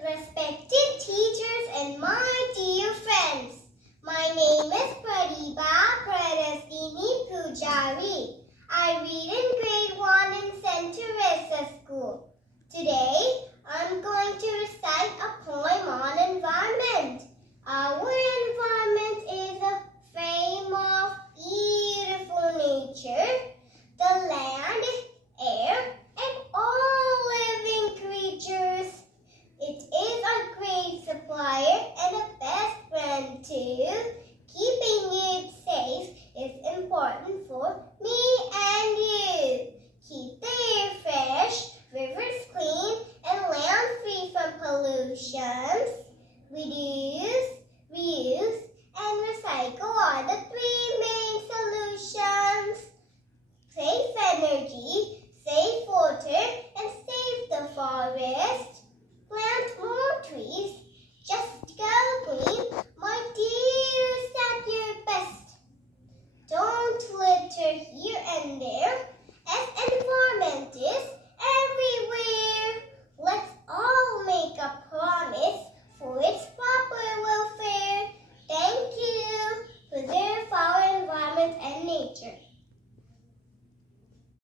Respected teachers and my dear friends, my name is Pratibha Pradasini Pujari. I read in grade 1 in St. Teresa School. Today, I'm going to recite a poem on environment. Our environment is a frame of beautiful nature, the land, air, and all living creatures. It is our great supplier and a best friend too. Keeping it safe is important for me and you. Keep the air fresh, rivers clean, and land free from pollutions. Reduce, reuse, and recycle are the